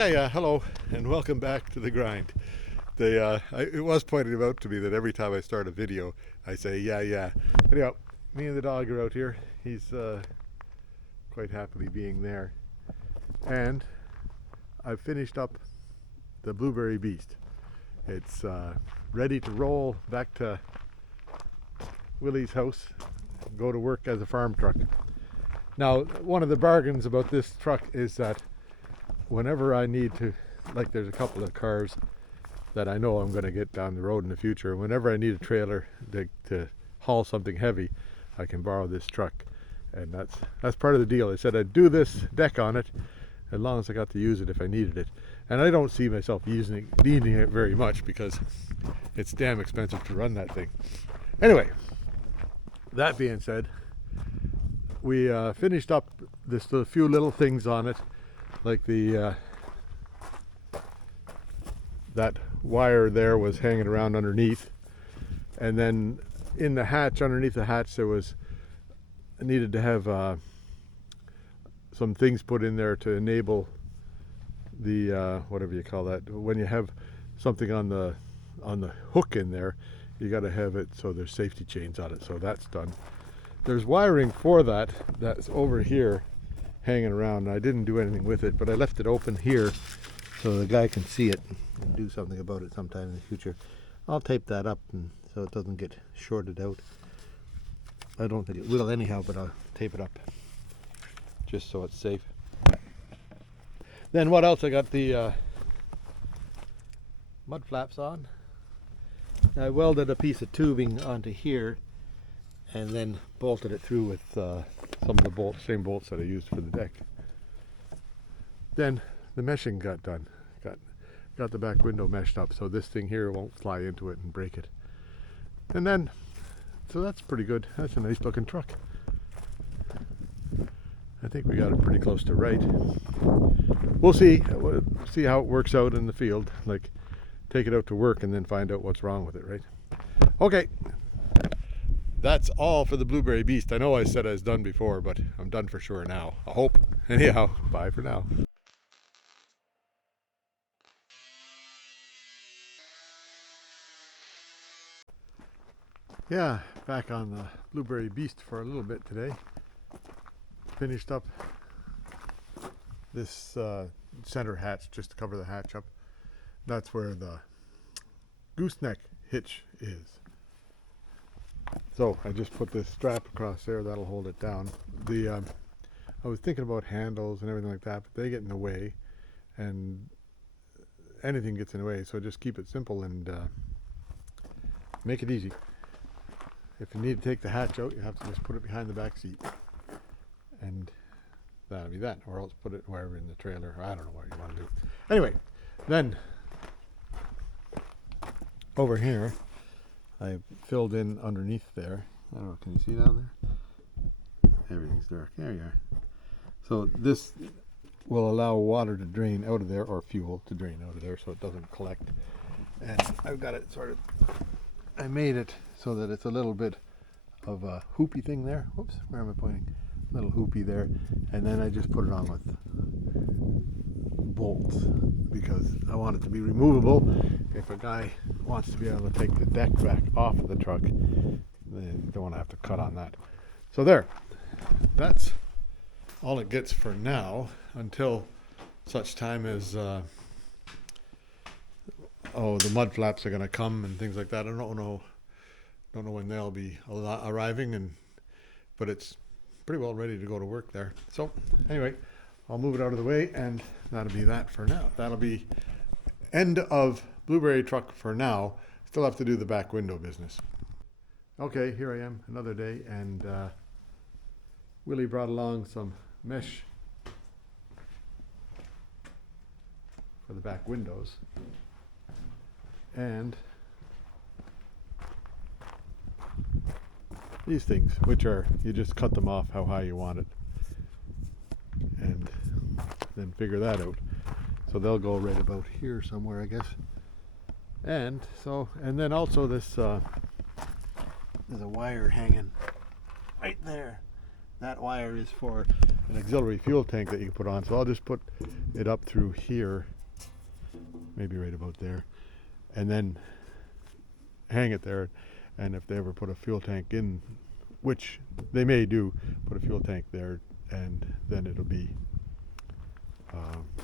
Hey, hello, and welcome back to the grind. It was pointed out to me that every time I start a video, I say, yeah, yeah. Anyhow, me and the dog are out here. He's quite happily being there. And I've finished up the Blueberry Beast. It's ready to roll back to Willie's house, go to work as a farm truck. Now, one of the bargains about this truck is that whenever I need to, like there's a couple of cars that I know I'm going to get down the road in the future, whenever I need a trailer to haul something heavy, I can borrow this truck. And that's part of the deal. I said I'd do this deck on it as long as I got to use it if I needed it. And I don't see myself needing it very much because it's damn expensive to run that thing. Anyway, that being said, we finished up a few little things on it, like that wire there was hanging around underneath, and then in the hatch, underneath the hatch, I needed to have some things put in there to enable the whatever you call that. When you have something on the hook in there, you got to have it so there's safety chains on it. So that's done. There's wiring for that's over here hanging around. I didn't do anything with it, but I left it open here so the guy can see it and do something about it sometime in the future. I'll tape that up so it doesn't get shorted out. I don't think it will anyhow, but I'll tape it up just so it's safe. Then what else? I got the mud flaps on. I welded a piece of tubing onto here and then bolted it through with some of the same bolts that I used for the deck. Then the meshing got done. Got the back window meshed up so this thing here won't fly into it and break it. And then, so that's pretty good. That's a nice looking truck. I think we got it pretty close to right. We'll see how it works out in the field. Like, take it out to work and then find out what's wrong with it, right? Okay. That's all for the Blueberry Beast. I know I said I was done before, but I'm done for sure now. I hope. Anyhow, bye for now. Yeah, back on the Blueberry Beast for a little bit today. Finished up this center hatch just to cover the hatch up. That's where the Gooseneck Hitch is. So I just put this strap across there, that'll hold it down. I was thinking about handles and everything like that, but they get in the way, and anything gets in the way, so just keep it simple and make it easy. If you need to take the hatch out, you have to just put it behind the back seat, and that'll be that, or else put it wherever in the trailer. I don't know what you want to do. Anyway, then over here I filled in underneath there. I don't know, can you see down there? Everything's dark. There you are. So this will allow water to drain out of there, or fuel to drain out of there, so it doesn't collect. And I've got it sort of, I made it so that it's a little bit of a hoopy thing there. Whoops, where am I pointing? Little hoopy there. And then I just put it on with bolts because I want it to be removable. If a guy wants to be able to take the deck back off of the truck, they don't want to have to cut on that. So there, that's all it gets for now, until such time as the mud flaps are going to come and things like that. I don't know when they'll be arriving, but it's pretty well ready to go to work there. So anyway, I'll move it out of the way, and that'll be that for now. That'll be end of Blueberry truck for now. Still have to do the back window business. Okay, here I am, another day, and Willie brought along some mesh for the back windows, and these things, which are, you just cut them off how high you want it and then figure that out. So they'll go right about here somewhere, I guess. And then also this there's a wire hanging right there that wire is for an auxiliary fuel tank that you can put on. So I'll just put it up through here, maybe right about there, and then hang it there. And if they ever put a fuel tank in, which they may do, put a fuel tank there, and then it'll be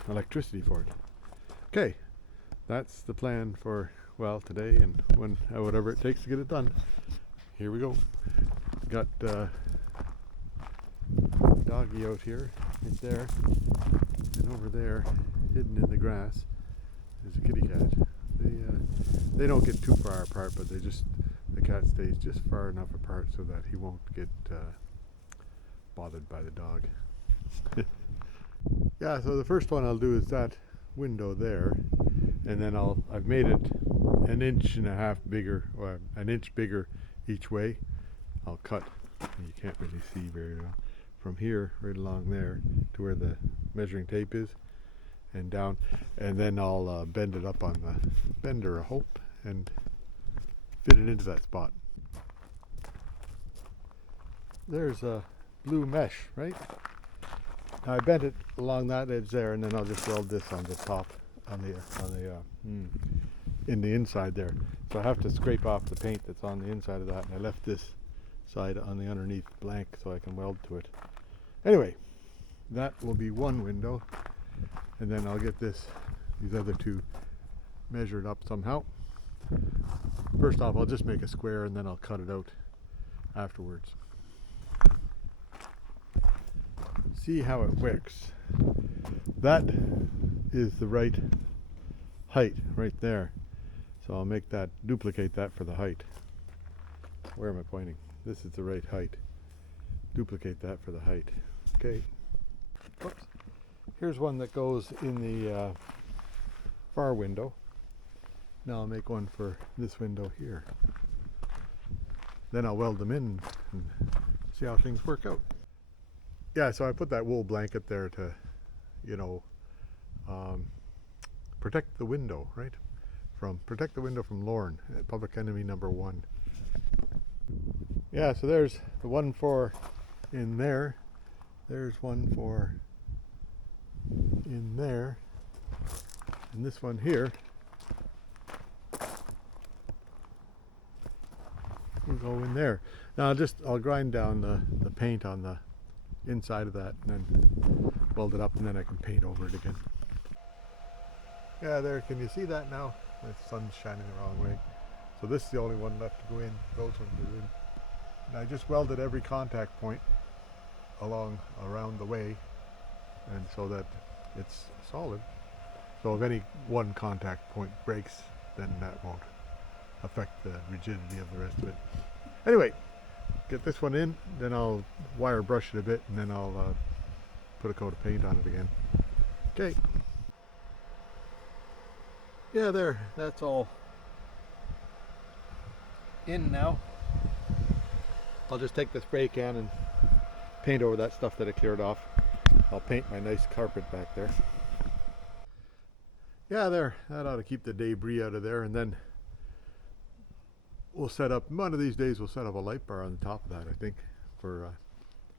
electricity for it. Okay, that's the plan for, well, today and whatever it takes to get it done. Here we go. Got doggy out here, right there, and over there, hidden in the grass, is a kitty cat. They don't get too far apart, but the cat stays just far enough apart so that he won't get bothered by the dog. Yeah, so the first one I'll do is that window there, and then I've made it 1.5 inches bigger, or 1 inch bigger each way. I'll cut, you can't really see very well, from here right along there to where the measuring tape is, and down, and then I'll bend it up on the bender, I hope, and fit it into that spot. There's a blue mesh, right? I bent it along that edge there, and then I'll just weld this on the top, in the inside there. So I have to scrape off the paint that's on the inside of that, and I left this side on the underneath blank so I can weld to it. Anyway, that will be one window, and then I'll get these other two measured up somehow. First off, I'll just make a square, and then I'll cut it out afterwards. See how it works. That is the right height right there. So I'll make that, duplicate that for the height. Where am I pointing? This is the right height. Duplicate that for the height. Okay. Oops. Here's one that goes in the far window. Now I'll make one for this window here. Then I'll weld them in and see how things work out. Yeah, so I put that wool blanket there to, protect the window, right? Protect the window from Lorne, public enemy number 1. Yeah, so there's the one for in there. There's one for in there. And this one here will go in there. Now I'll grind down the paint on the inside of that, and then weld it up, and then I can paint over it again. Yeah, there, can you see that now? The sun's shining the wrong way. So this is the only one left to go in. Those ones are in. And I just welded every contact point around the way, and so that it's solid. So if any one contact point breaks, then that won't affect the rigidity of the rest of it. Anyway, get this one in, then I'll wire brush it a bit, and then I'll put a coat of paint on it again. Okay. Yeah, there, that's all in now. I'll just take the spray can and paint over that stuff that I cleared off. I'll paint my nice carpet back there. Yeah, there, that ought to keep the debris out of there, and then we'll set up, one of these days we'll set up a light bar on the top of that, I think, for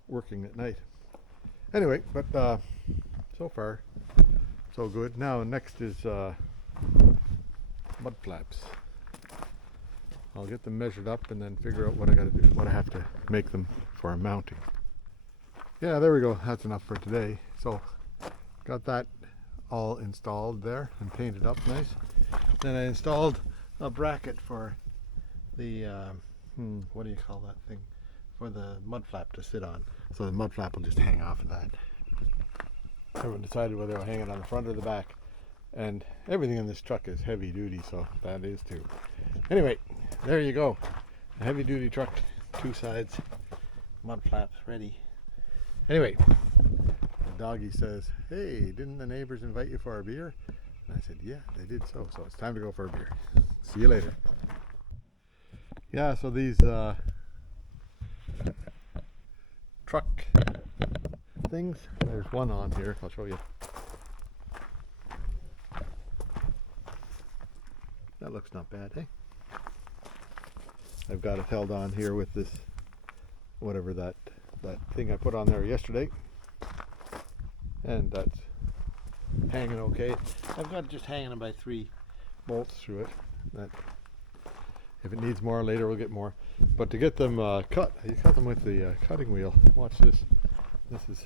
working at night. Anyway, but so far so good. Now next is mud flaps. I'll get them measured up and then figure out what I gotta do, what I have to make them for mounting. Yeah, there we go, that's enough for today. So got that all installed there and painted up nice. Then I installed a bracket for the what do you call that thing, for the mud flap to sit on, so the mud flap will just hang off of that. I haven't decided whether I'll hang it on the front or the back, and everything in this truck is heavy duty, so that is too. Anyway, there you go, a heavy duty truck, 2 sides, mud flaps ready. Anyway, the doggy says, "Hey, didn't the neighbors invite you for a beer?" And I said, "Yeah, they did so it's time to go for a beer. See you later." Yeah, so these truck things, there's one on here, I'll show you. That looks not bad, hey? I've got it held on here with this, whatever that that thing I put on there yesterday, and that's hanging okay. I've got it just hanging by 3 bolts through it. That if it needs more later, we'll get more. But to get them cut, you cut them with the cutting wheel. Watch this. This is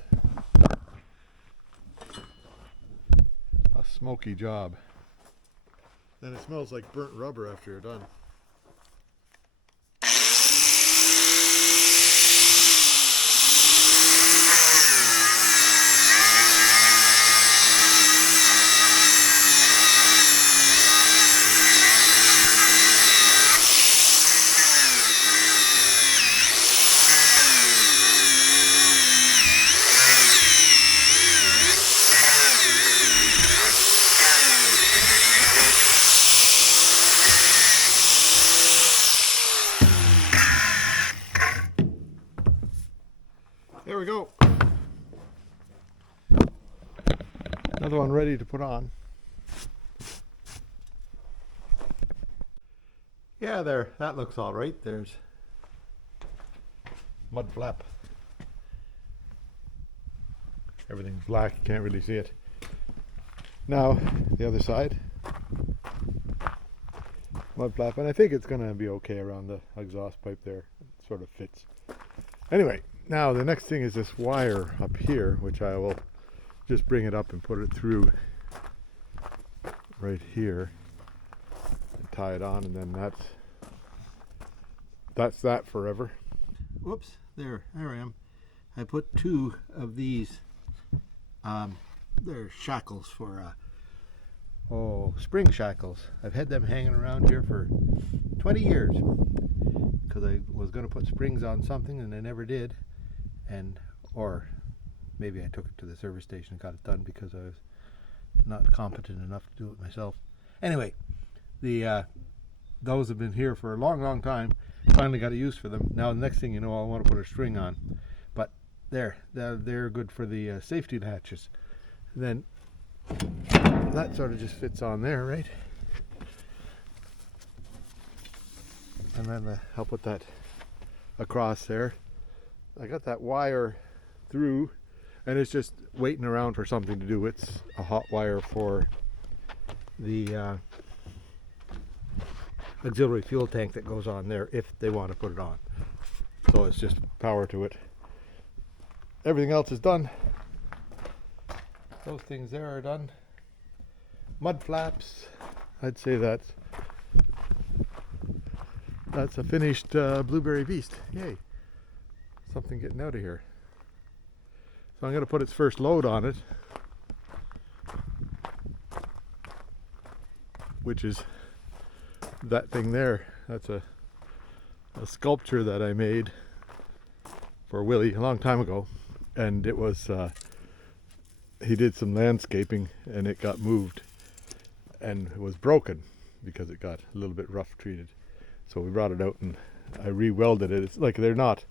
a smoky job. Then it smells like burnt rubber after you're done. There we go. Another one ready to put on. Yeah, there. That looks all right. There's mud flap. Everything's black. You can't really see it. Now, the other side. Mud flap. And I think it's going to be okay around the exhaust pipe there. It sort of fits. Anyway. Now the next thing is this wire up here, which I will just bring it up and put it through right here and tie it on, and then that's that forever. Whoops, there I am. I put 2 of these they're shackles for spring shackles. I've had them hanging around here for 20 years because I was going to put springs on something and I never did. Or maybe I took it to the service station and got it done because I was not competent enough to do it myself. Anyway, those have been here for a long time. Finally got a use for them. Now the next thing you know, I want to put a string on. But they're good for the safety latches. Then that sort of just fits on there, right? And then I'll put that across there. I got that wire through, and it's just waiting around for something to do. It's a hot wire for the auxiliary fuel tank that goes on there if they want to put it on. So it's just power to it. Everything else is done. Those things there are done. Mud flaps, I'd say that's a finished Blueberry Beast. Yay. Something getting out of here. So I'm going to put its first load on it, which is that thing there. That's a sculpture that I made for Willie a long time ago, and it was he did some landscaping and it got moved and it was broken because it got a little bit rough treated. So we brought it out and I re-welded it. It's like they're not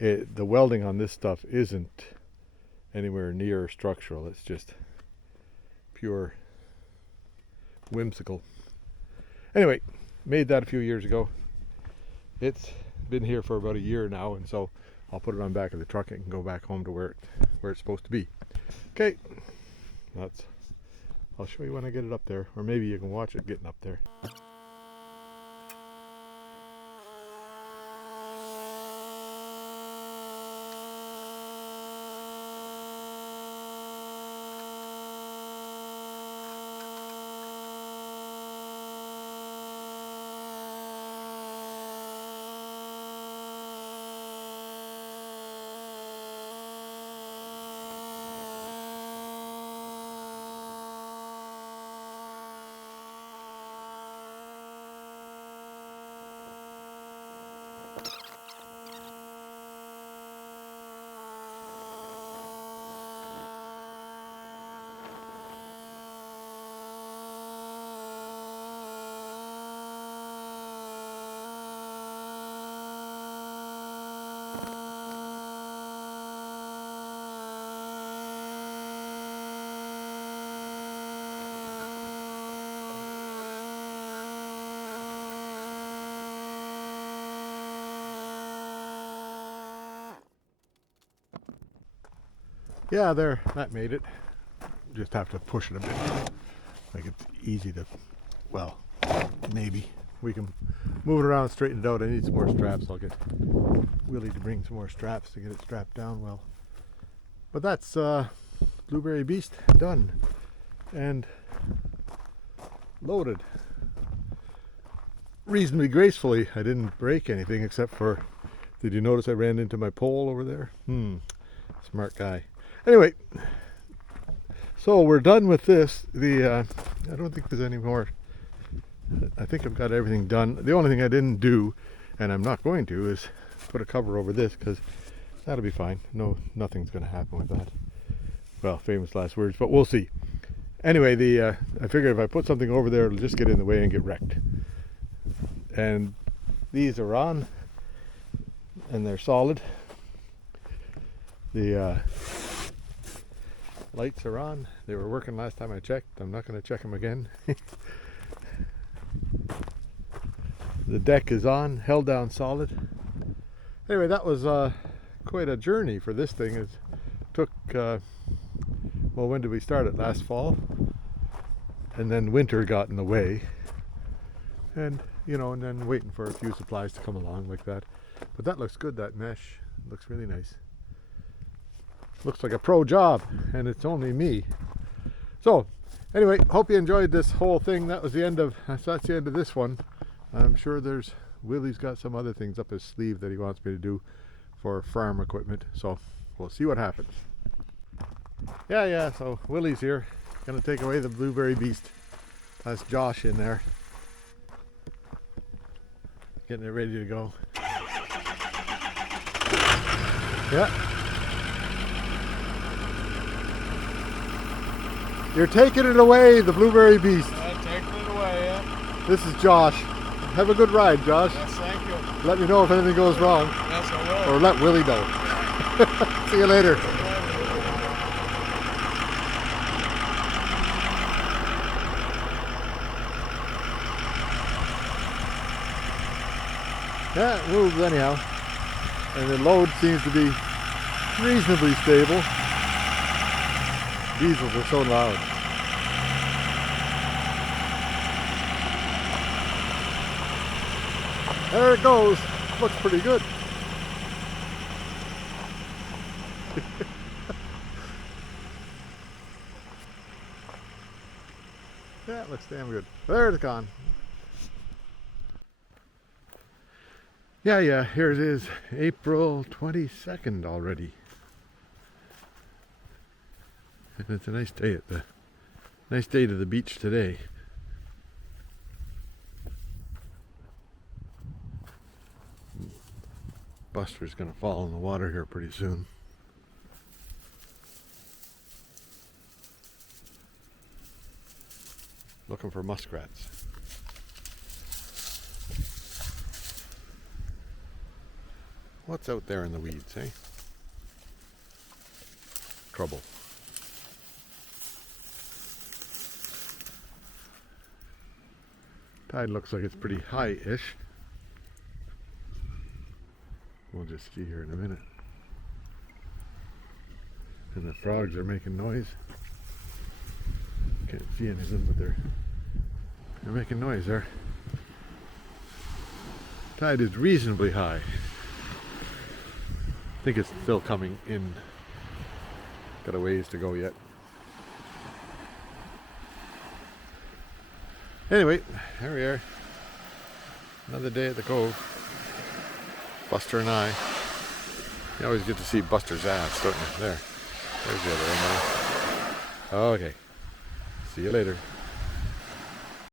the welding on this stuff isn't anywhere near structural. It's just pure whimsical. Anyway, made that a few years ago. It's been here for about a year now, and so I'll put it on back of the truck and go back home to where it's supposed to be. Okay, I'll show you when I get it up there, or maybe you can watch it getting up there. Yeah, there, that made it. Just have to push it a bit. Like it's easy to, well, maybe. We can move it around, straighten it out. I need some more straps. I'll get Willie to bring some more straps to get it strapped down well. But that's Blueberry Beast done and loaded. Reasonably gracefully. I didn't break anything except for, did you notice I ran into my pole over there? Smart guy. Anyway, so we're done with this. I don't think there's any more. I think I've got everything done. The only thing I didn't do, and I'm not going to, is put a cover over this, because that'll be fine. No, nothing's going to happen with that. Well, famous last words, but we'll see. Anyway, I figured if I put something over there, it'll just get in the way and get wrecked. And these are on, and they're solid. The lights are on. They were working last time I checked. I'm not going to check them again. The deck is on, held down solid. Anyway, that was quite a journey for this thing. It took, well, when did we start it? Last fall? And then winter got in the way. And, you know, and then waiting for a few supplies to come along like that. But that looks good, that mesh. Looks really nice. Looks like a pro job, and it's only me. So, anyway, hope you enjoyed this whole thing. That's the end of this one. I'm sure Willie's got some other things up his sleeve that he wants me to do for farm equipment. So, we'll see what happens. Yeah, so Willie's here. Gonna take away the Blueberry Beast. That's Josh in there. Getting it ready to go. Yeah. You're taking it away, the Blueberry Beast. I'm taking it away, yeah. This is Josh. Have a good ride, Josh. Yes, thank you. Let me know if anything goes wrong. Yes, I will. Or let Willie know. See you later. Yeah, it moves anyhow. And the load seems to be reasonably stable. Diesels are so loud. There it goes. Looks pretty good. Yeah, it looks damn good. There it's gone. Yeah, here it is. April 22nd already. And it's a nice day to the beach today. Buster's gonna fall in the water here pretty soon. Looking for muskrats. What's out there in the weeds, eh? Trouble. Tide looks like it's pretty high-ish. We'll just see here in a minute. And the frogs are making noise. Can't see anything, but they're making noise there. Tide is reasonably high. I think it's still coming in. Got a ways to go yet. Anyway, here we are. Another day at the cove. Buster and I. You always get to see Buster's ass, don't you? There. There's the other end. Okay. See you later.